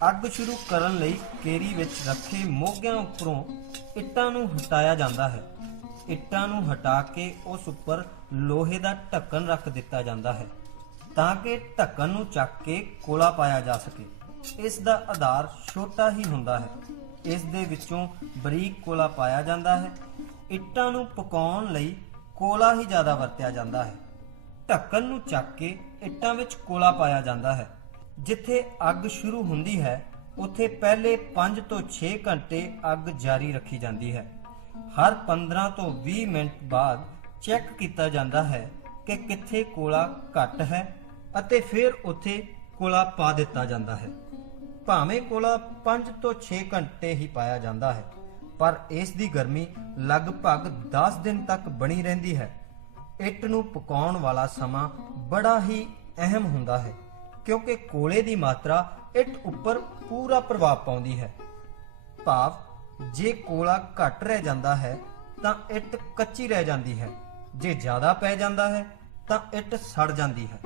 ਅੱਗ ਸ਼ੁਰੂ ਕਰਨ ਲਈ ਕੇਰੀ ਵਿੱਚ ਰੱਖੇ ਮੋਗਿਆਂ ਉੱਪਰੋਂ ਇੱਟਾਂ ਨੂੰ ਹਟਾਇਆ ਜਾਂਦਾ ਹੈ। ਇੱਟਾਂ ਨੂੰ ਹਟਾ ਕੇ ਉਸ ਉੱਪਰ ਲੋਹੇ ਦਾ ਢੱਕਣ ਰੱਖ ਦਿੱਤਾ ਜਾਂਦਾ ਹੈ ਤਾਂ ਕਿ ਢੱਕਣ ਨੂੰ ਚੱਕ ਕੇ ਕੋਲਾ ਪਾਇਆ ਜਾ ਸਕੇ। ਇਸ ਦਾ ਆਧਾਰ ਛੋਟਾ ਹੀ ਹੁੰਦਾ ਹੈ। ਇਸ ਦੇ ਵਿੱਚੋਂ ਬਰੀਕ ਕੋਲਾ ਪਾਇਆ ਜਾਂਦਾ ਹੈ। ਇੱਟਾਂ ਨੂੰ ਪਕਾਉਣ ਲਈ ਕੋਲਾ ਹੀ ਜ਼ਿਆਦਾ ਵਰਤਿਆ ਜਾਂਦਾ ਹੈ। ਢੱਕਣ ਨੂੰ ਚੱਕ ਕੇ ਇੱਟਾਂ ਵਿੱਚ ਕੋਲਾ ਪਾਇਆ ਜਾਂਦਾ ਹੈ। ਜਿੱਥੇ ਅੱਗ ਸ਼ੁਰੂ ਹੁੰਦੀ ਹੈ ਉੱਥੇ ਪਹਿਲੇ 5 ਤੋਂ 6 ਘੰਟੇ ਅੱਗ ਜਾਰੀ ਰੱਖੀ ਜਾਂਦੀ ਹੈ। ਹਰ 15 ਤੋਂ 20 ਮਿੰਟ ਬਾਅਦ ਚੈੱਕ ਕੀਤਾ ਜਾਂਦਾ ਹੈ ਕਿ ਕਿੱਥੇ ਕੋਲਾ ਘੱਟ ਹੈ ਅਤੇ ਫਿਰ ਉੱਥੇ ਕੋਲਾ ਪਾ ਦਿੱਤਾ ਜਾਂਦਾ ਹੈ। ਭਾਵੇਂ ਕੋਲਾ 5 ਤੋਂ 6 ਘੰਟੇ ਹੀ ਪਾਇਆ ਜਾਂਦਾ ਹੈ, ਪਰ ਇਸ ਦੀ ਗਰਮੀ ਲਗਭਗ 10 ਦਿਨ ਤੱਕ ਬਣੀ ਰਹਿੰਦੀ ਹੈ। ਇੱਟ ਨੂੰ ਪਕਾਉਣ ਵਾਲਾ ਸਮਾਂ ਬੜਾ ਹੀ ਅਹਿਮ ਹੁੰਦਾ ਹੈ ਕਿਉਂਕਿ ਕੋਲੇ ਦੀ ਮਾਤਰਾ ਇੱਟ ਉੱਪਰ ਪੂਰਾ ਪ੍ਰਭਾਵ ਪਾਉਂਦੀ ਹੈ। ਭਾਵ ਜੇ ਕੋਲਾ ਘੱਟ ਰਹਿ ਜਾਂਦਾ ਹੈ ਤਾਂ ਇੱਟ ਕੱਚੀ ਰਹਿ ਜਾਂਦੀ ਹੈ, ਜੇ ਜ਼ਿਆਦਾ ਪੈ ਜਾਂਦਾ ਹੈ ਤਾਂ ਇੱਟ ਸੜ ਜਾਂਦੀ ਹੈ।